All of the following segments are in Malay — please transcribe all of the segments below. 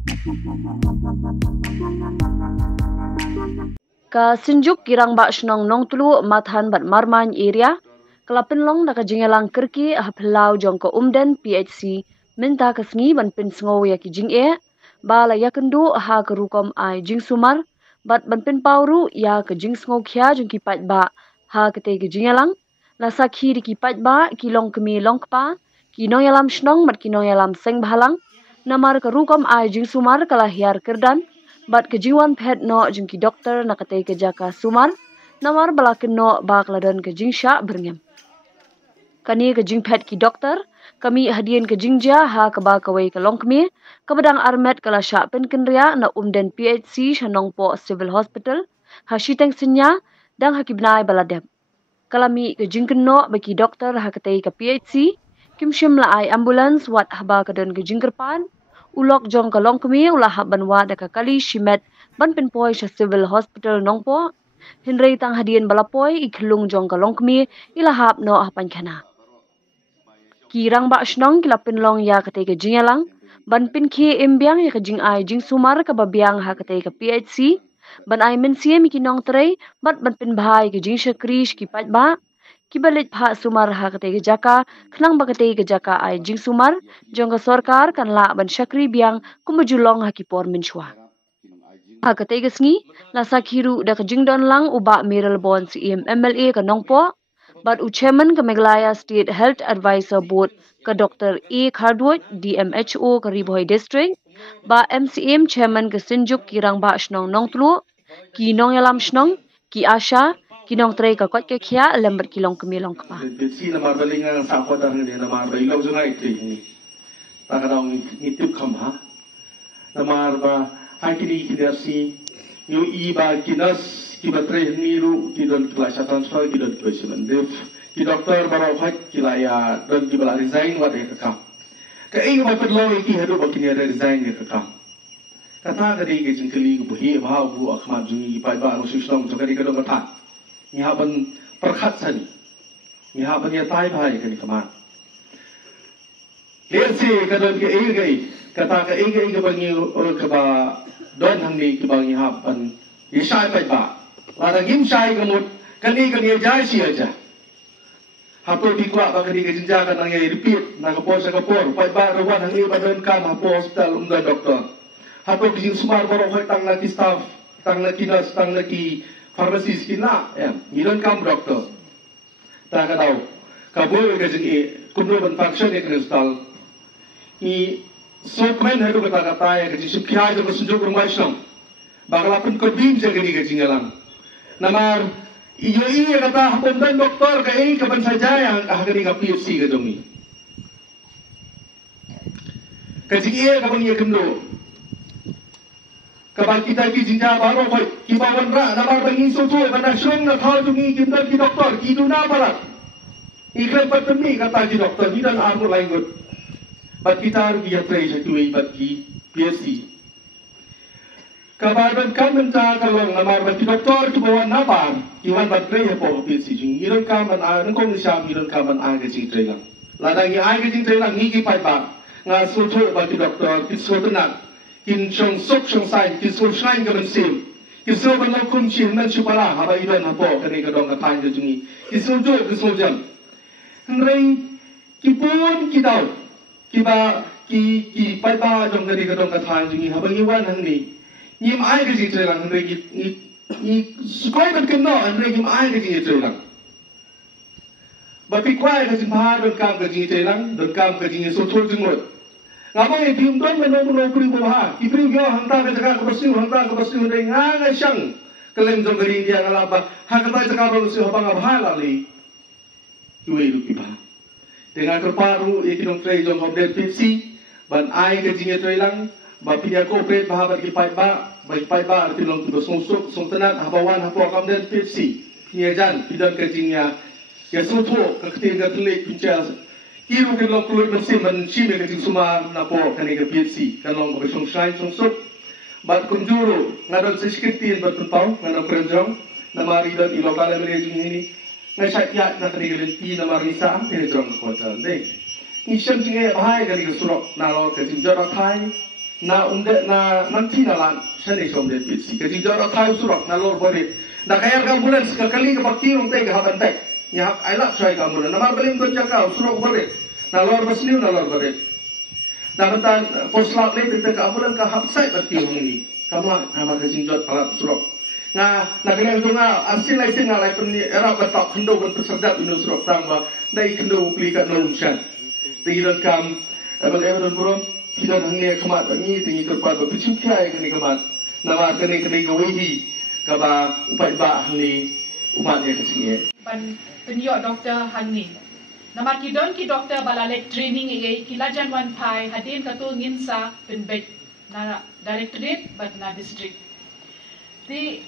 Ka sinjuk kirang ba shnong nong tulu mathan bat marman area kelapin long naka jingelang kerki haplau jong ko umden PHC minta kasngi ban pin sngo ya ki jing e ba la yakendu ha ka rukom ai jing sumar bat ban pin pauru ya ka jing sngo khya jong ki pat ba ha ka te ki jingelang la sakhi ki pat ba ki long kemi long kpa ki no yalam shnong mat ki no yalam seng bhalang namar ka rukom ai jing sumar kala hiar kerdan bat kejiwan pet no jengki dokter nakate ke jaka sumar namar balakin no bak ladan ke jingsha berngem kani ke jing pet ki dokter kami hadian ke jingja ha ke ba kawai ke longkmi kebedang armet kala sha pen kenria na umden PHC Shanongpo Civil Hospital ha shiteng sinya dang hakibnai baladem kalami ke jingkeno bagi dokter ha kate ke PHC kimshim la ai ambulance wat haba kadan ke jingkerpan ulok jong kalong kemi ulah haban wa daka kali shimet ban pin poi sha civil hospital nongpo hinrei tang hadian balapoi ikhlung jong kalong kemi ila hap no hapan khana kirang ba shnong kila pin long ya kate ke jingalang ban pin khi imbyang ya ke jing ai jing sumar ka babyang ha kate ke PHC ban ai min siem ki nong trei bat ban pin bhai ke jing shakrish ki pat ba kibalit pha sumar ha kate ke jaka khnang ba kate ke jaka ai jing sumar jong ka sarkar kan la ban shakri biang kumujulong ha ki por min chwa ha kate ke sngi la sakhiru da ka jing don lang uba miral bon CM MLA ka nongpo but chairman ka Meghalaya State Health Advisor Board ka Dr. A Khardwood DMHO ka Riboy District ba MCM chairman ka Sinjuk kirang ba shnong nong tlu ki nong yalam shnong ki Asha kinong tray ka kot ke khia lembat kilong kemilong kapa si na marbaling ang sakwa ta ni na marbai lo zunga itri ni ta ka dong nitip kham ha na marba hakini kinasi yu i ba kinas ki batre ni ru ki don klasa transfer ki don president dev ki doktor baro hak ki la ya don ki bala resign wa de ka ka ing ba pet lo ki hadu ba ki ne resign de ka kata ka de ke jingkali bu hi ba bu akhma jungi pa ba no sistem to ka de ka don ka Nyiha ban perkhat sani. Nyiha ban ya tai bhai kan kama. Lihat si kadon ke gai kata ke gai ke bangi ke ba don hang ni ke bangi ha ban yisai pai ba. Lara gim sai ke mut kan ni jai si aja. Hapo di kwa ba kani ke jinja kan nang repeat na ka pos ka por pai ba rawan hang ni ba don kam ha hospital umda doktor. Hapo ki sumar baro khoi tang na ki staff tang na ki nas tang na ki pharmacist kina ngidon kam doktor ta ka daw ka boy ka jing kumno ban function ek install I sokmen hedu kata kata ya ka jing khya jo sunjo ko mai shom bagala pun ko bim je gani ka jing alam namar iyo kata hapon dan doktor ka ka ban saja yang ka gani ka PhD ka dongi ka jing ka ban ye kumno Kabal kita ki jinja baro khoi ki bawan ra na bar bangi so choi bana shrong na thau jungi kim dar ki doktor ki du na barat iklan patni kata ki doktor ni dan armo langut bat kita ru ki yatre sa tu bat ki PhD kabal ban kan men ta kalong na bar ki doktor ki bawan na bar ki wan bat re po PhD jing iron kam ban a nang kong sha iron kam ban a ga jing tre lang la da ki a ga jing tre lang ni ki pai ba nga so choi bat ki doktor ki so tanak kin chong sok chong sai kin so shine ka ban sim kin so ban lo kum chin nan chupala ha ba idon ha po ka ni ka dong ka thai de jungi kin so jo kin so jam ngrei ki pon ki dau ki ba ki pai ba jong ka ni ka dong ka thai jungi ha ba ngi wan hang ni nim ai ka ji tre lang ngrei ni sukoi ban kin no ngrei nim ai ka ji tre lang ba pi kwai ka jin pha don kam ka ji tre lang don kam ka ji so thol jung lot Ngapa yang tium don menolong peri bawa, ipri gyo hantar ke jaga kebasi dari ngai syang, kelem jong gering dia ngalapa, hakata jaga kebasi habang abah lali, dua rupi bah. Dengan keparu ikidong tray jong hobdet Pepsi, ban ai ke jinge tray lang, bapi dia kopret bah bagi pai ba arti long tu sungsuk sung tenat habawan hapo kamden Pepsi, nyajan pidang ke jingnya, ya soto keketinga telik pincas. Iru kan long kulit mesin mencime ke jing sumar na po kani ke PhD kan long ke sung shine sung sup bat kunjuru ngadon sisketin bat pau ngadon kerenjong na mari don ilo kala mere jing ini ngasat ya na kani ke lenti na mari sa am pe jong ko tan dei ni shem jing e bahai kani ke surok na lo ke jing jora thai na nanti na lan sani som de pitsi ke jing jara thai surok na lor bore da kayar ka bulan sekali ke bakti ong te ga haban te ya ai lap sai ka bulan namar belim to jaka surok bore na lor basni na lor bore da batan poslap le te ka bulan ka hap sai bakti ong ni kamla nama ke jing jot alap surok na kalian tu asin lai sin lai pen era batak khendo ben tersedap inu surok tamba dai khendo pli ka nom shan tiran kam abang evan burom kita hangnya kemat ni tinggi kerpat berpicuk kai kini kemat nama kini gawi kaba upai ba hangni umatnya kecingnya ban penyo doktor hangni nama kidon ki doktor balalek training ye kilajan wan pai hadin katu nginsa penbet na directorate but na district di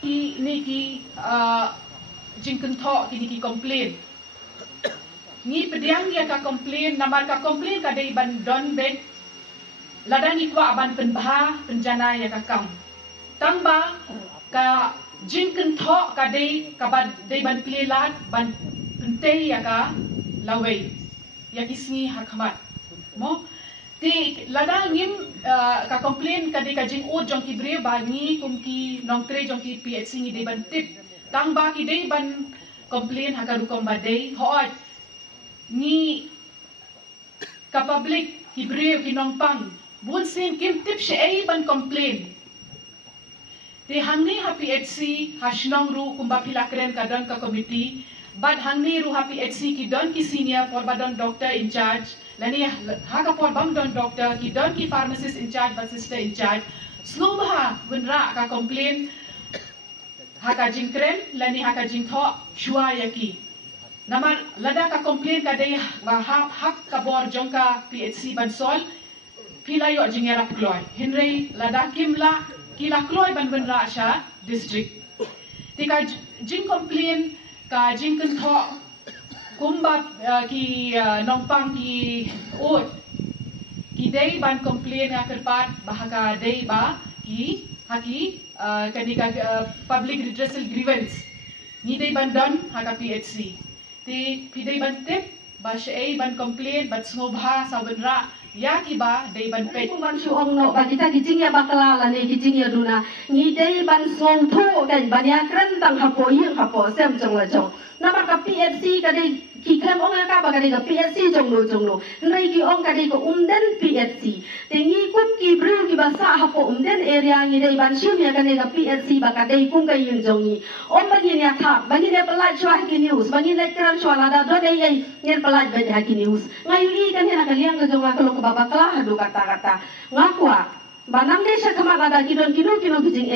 ki jingken tho ki complain ni pediang dia ka komplain namar ka komplain ka dei ban don bet ladang ikwa aban penbah penjana ya ka kam tamba ka jingken tho ka dei ka ban dei ban pelat ban pentei ya ka lawei ya kisni hakmat mo ti ladang ngim ka komplain ka dei ka jing o jong ki bre ba ni kum ki nong tre jong ki PHC ni dei ban tip tamba ki dei ban komplain ha ka dukom ba dei hoat ni ka public Hebreo kinongpang bun sin kim tip she ay ban complain ti hangni ha PHC hasnong ru kumba pilakren kadon ka committee bad hangni ru ha PHC ki don ki senior for badon doctor in charge lani ha ka por bam don doctor ki don ki pharmacist in charge but sister in charge slow ba bunra ka complain ha ka jingkren lani ha ka jingtho shua yaki namar lada ka complain ka dei ba hak ka bor jongka PHC bansol pilayo jingera kloy hinrei lada kimla kila kloy ban ra sha district tika jing complain ka jing kan tho kumba ki nongpang ki ot ki dei ban complain ya kerpat bahaka dei ba ki haki kadika public redressal grievance ni dei ban don haka PHC ti pidei ban tip ba siya ban complain bat sumubha sa benra ya kiba dei ban pet ban suong no ba kita gijing ya bakla la ne gijing ya duna ni dei ban song tho kan ban ya kran tang hapo yeng hapo sem jong la jong nama ka PFC ka dei ki kran ong ka ba ka dei ka PFC jong no nai ki ong ka dei ko umden PFC tengi kum ki bru ki ba sa hapo umden area ni dei ban shim ya ka dei ka PFC ba ka dei kum ka yeng jong ni om ba ni ya thap ba ni ne pelaj chwa ki news ba ni le kran chwa la da do dei ai ngen pelaj ba ha ki news ngai i kan ya ka liang ka jong ka lo ka ba kala hadu kata-kata ngakwa banang desa kemana ada kidon kijing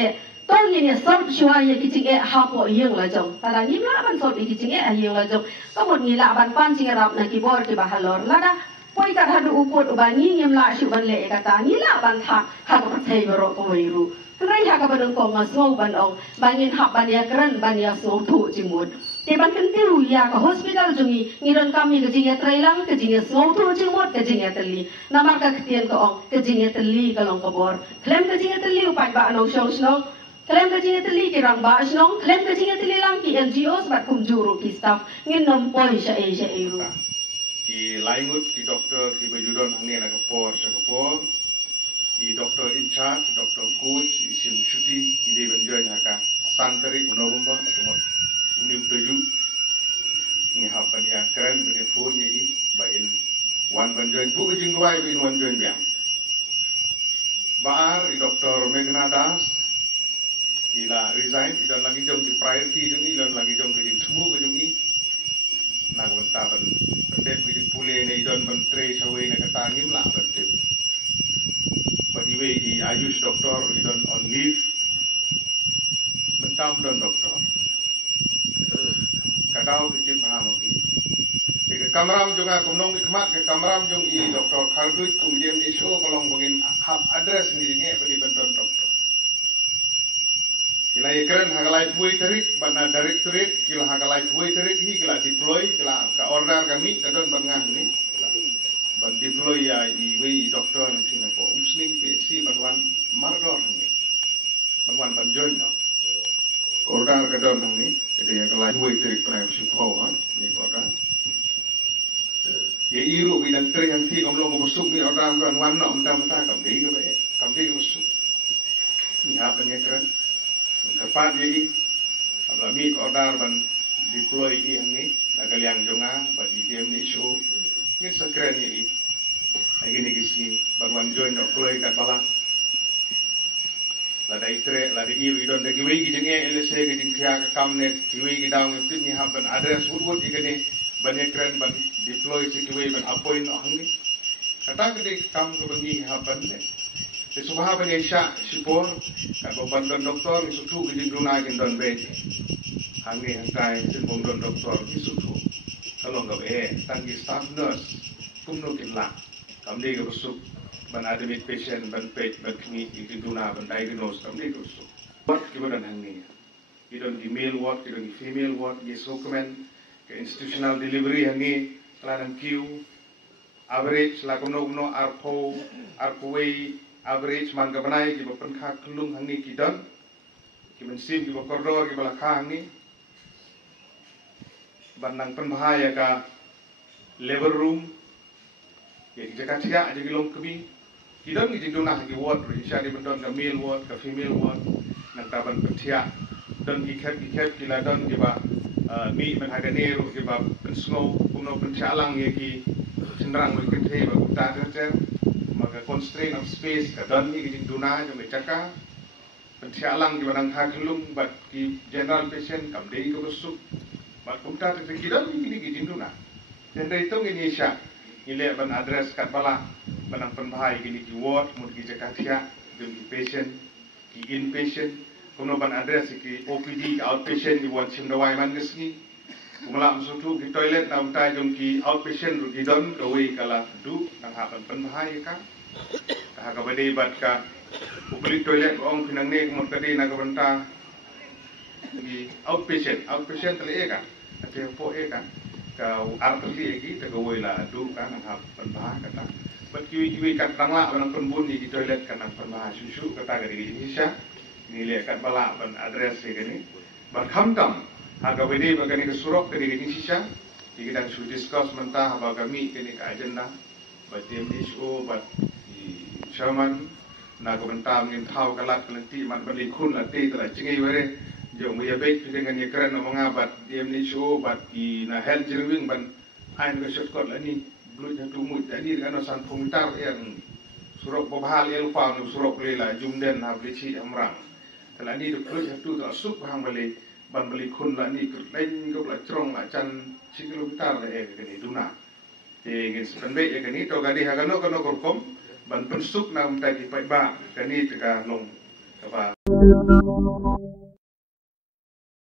tong ini sort shua ye kijing hapo yeng la jong tada ngila ban sort kijing yeng la jong kamot ngila ban pan jing rap na kibor ki bahalor lada poi kat hadu uput ubangi ngim la shu ban le kata ngila ban tha ha ka thai bro ko wiru rai ha ka ban ko ngasong ban ong bangin hap ban ya kran ban ya so thu jimut te ban kan tiu ya ka hospital jungi ngiron kami ke jinga trailang ke jinga soto jingmot ke jinga teli namar ka ketian ko ong ke jinga teli ka long kabor klem ke jinga teli upai ba no shong snong klem ke jinga teli ki rang ba snong klem ke jinga teli lang ki NGOs bat kum juru ki staff ngin nom poi sha e ru ki laingut ki doktor ki bajudon hangni na kapor sa kapor ki doktor in charge doktor coach isim shuti ide benjoy haka santri unobumba semua ni tuju ni hapan ya keren bene phone ye bain wan banjoin bu jing ruai bin wan join biang bar i doktor Meghna Das ila resign idan lagi jong di priority jong ilan lagi jong di tumu ke jong i na wanta ban pendek bi pule ne idan ban tre sawe na kata ngim la ban but iwe i ayush doktor idan on leave mentam don doktor kadau kitip baham oki ke kamram jonga kumnong ikmat ke kamram jong i doktor Khalduit kumdiam ni show kolong bangin hab address ni nge beli benton doktor kila ekran hagalai puai terik bana directorate kila hagalai puai terik hi kila deploy kila ka order kami kadon bangah ni ban deploy ya i we doktor ni Singapore umsning PhD banwan mardor ni banwan banjoin no order kadon ni jadi yang kelai duit dari prime support ni order ye iru bi dan tre yang ti kom lo busuk ni orang ran wan no mata kam dei ke busuk ni ha pen ye keren kapat ye abla mi order ban deploy ini nagaliang jonga bat di dem ni show ni sakren ye lagi ni gisni bagwan join no kloy kat bala la dai tre la di iru don de giwi gi jenge lse gi jing kya ka kamnet giwi gi daung pit ni ha ban address wood gi ne banyak keren ban deploy si giwi ban appoint no hangi kata ke kam ko bangi ha ban ne se subha ban sha sipor ka bo ban don doktor su tu gi duna gi don be hangi hangai sin bom don doktor gi su tu kalau nggak tangi staff nurse kumno kinla kamde ga busuk ban admit patient ban page ban kini gi duna ban diagnose kamde ga busuk what ki ban hangi gi don gi male ward gi don gi female ward gi document ke institutional delivery hangi kalanan queue average la kumno arpoway average man ga banai gi ban kha klung hangi ki don ki ban sim gi ban corridor gi bala kha hangi ban nang pen bahaya ka labor room ye jaka tiga aja gilong kebi kidon gi jinduna gi ward ri sha di bendon ka male ward ka female ward nang taban petia don gi khep kila don gi ba mi man haga neru gi ba pensno kuno pencalang ye gi cenderang wi kente ba ta ter maka constraint of space ka don gi jinduna jo me chaka pencalang gi banang ha kelung bat ki general patient kam dei ko busuk bat kumta te kidon gi jinduna tendai tong ini sha ile ban address kat bala banang penbahai gini ki ward mud ki jakatia dem ki patient ki inpatient kuno ban address ki OPD ki outpatient di wan sim dawai man gesni kumala msutu ki toilet na umtai jom ki outpatient ru ki don ka wei kala du nang hapan penbahai ka ka badai bat ka public toilet ong pinang ne kumot kadi na ka banta ki outpatient tele ka ate po ka ka arteli lagi tak kawai lah du kan ang penbahas kata bat kiwi kat tangla ban penbun di toilet kan ang penbahas susu kata ka di Indonesia ni le kat bala ban address ke ni ban khamtam ha ka wede ba kan ke surok ke di Indonesia di kita su discuss mentah ba kami ke ni ka agenda bat MDO bat di chairman na ko bentam ngin thau kalat kelenti man bali khun la te tala chingai were jom ya baik dengan yang keren mengabat DMNHO bat di na health jerwing ban ain ke shortcut lani blut hatu mut tadi dengan san komentar yang surok babhal el pa nu surok lela jumden ha blichi amrang telani de blut hatu ta sup hang bale ban bali khun lani kerlain ko la trong la chan kilometer le ke ni duna te ngin spenbe ya ke ni to gadi ha kano korkom ban pensuk na umtai di pai ba ke ni te ka long ka ba